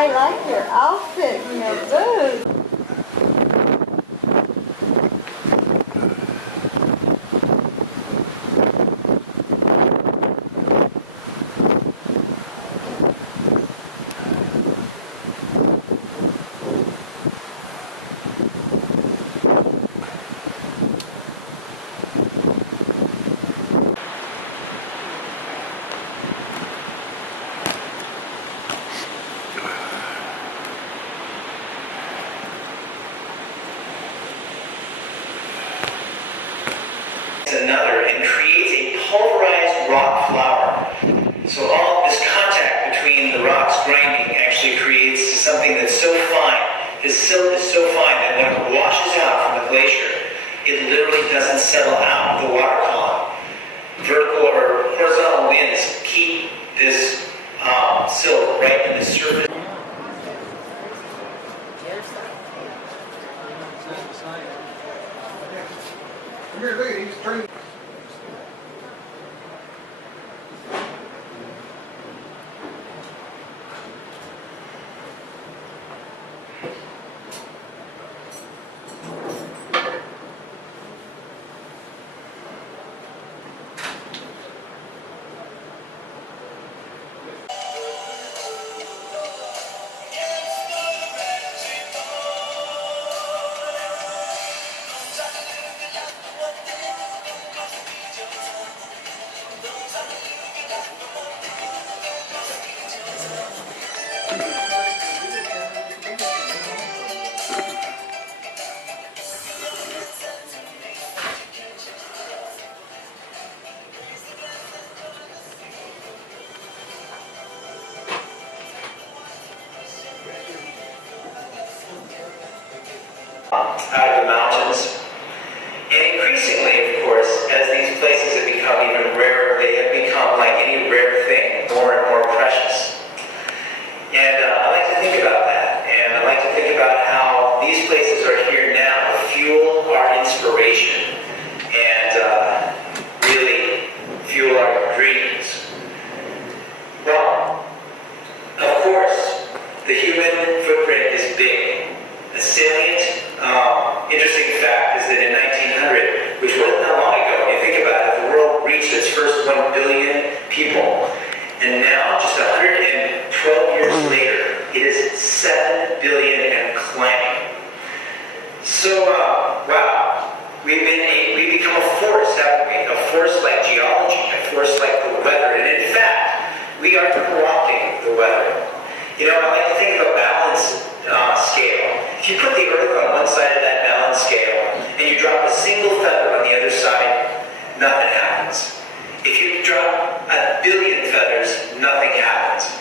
I like your outfit and your boots. Another and creates a pulverized rock flour. So all this contact between the rocks grinding actually creates something that's so fine. This silt is so fine that when it washes out from the glacier, it literally doesn't settle out of the water column. Vertical or horizontal winds keep this silt right in the surface. Come here, look at it, he's turning. Out of the mountains. And increasingly, of course, as these places have become even rarer, they have become like any rare thing, more and more precious. And I like to think about that. And I like to think about how these places are here now to fuel our inspiration and really fuel our dreams. Well, of course, the human footprint is big. A salient, interesting fact is that in 1900, which wasn't that long ago, when you think about it, the world reached its first 1 billion people. And now, just 112 years later, it is 7 billion and climbing. So, wow, we've become a force, haven't we? A force like geology, a force like the weather. And in fact, we are co-opting the weather. You know, I like to think of a balance scale. If you put the Earth on one side of that balance scale and you drop a single feather on the other side, nothing happens. If you drop 1 billion feathers, nothing happens.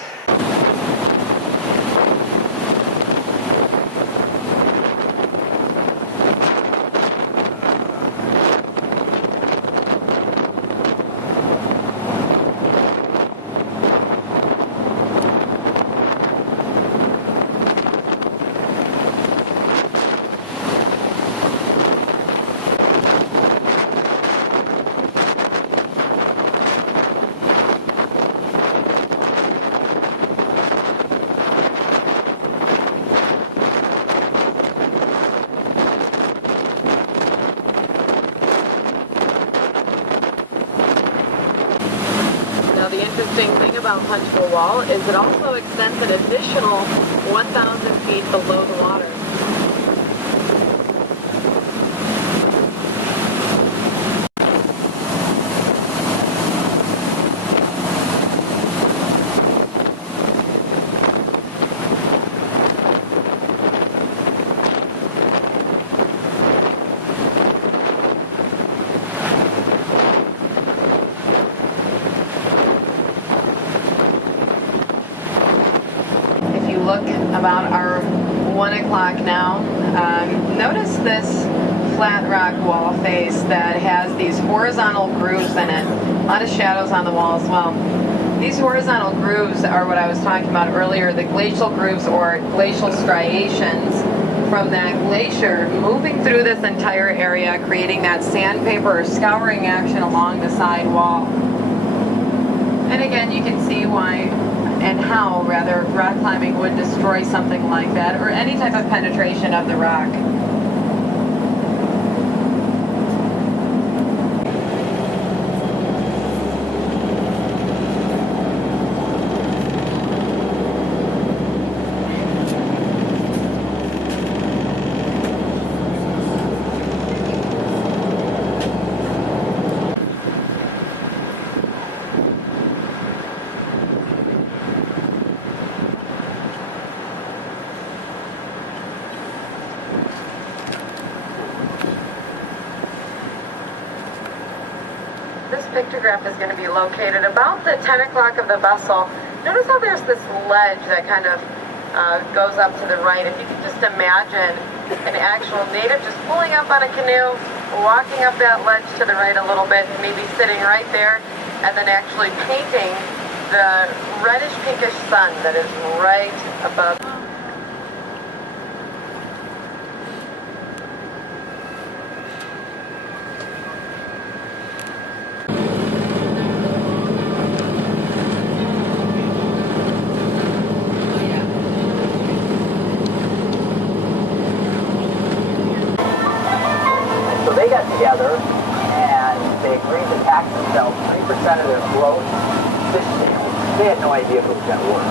The interesting thing about Punchbowl Wall is it also extends an additional 1,000 feet below the water. Look about our 1 o'clock now. Notice this flat rock wall face that has these horizontal grooves in it. A lot of shadows on the wall as well. These horizontal grooves are what I was talking about earlier, the glacial grooves or glacial striations from that glacier moving through this entire area, creating that sandpaper or scouring action along the side wall. And again, you can see why and how, rather, rock climbing would destroy something like that, or any type of penetration of the rock. This pictograph is going to be located about the 10 o'clock of the vessel. Notice how there's this ledge that kind of goes up to the right. If you can just imagine an actual native just pulling up on a canoe, walking up that ledge to the right a little bit, maybe sitting right there, and then actually painting the reddish pinkish sun that is right above. So they got together and they agreed to tax themselves 3% of their gross fish sales. They had no idea if it was going to work.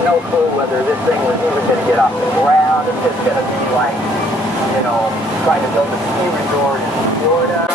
No clue whether this thing was even going to get off the ground, if it's going to be like, you know, trying to build a ski resort in Florida.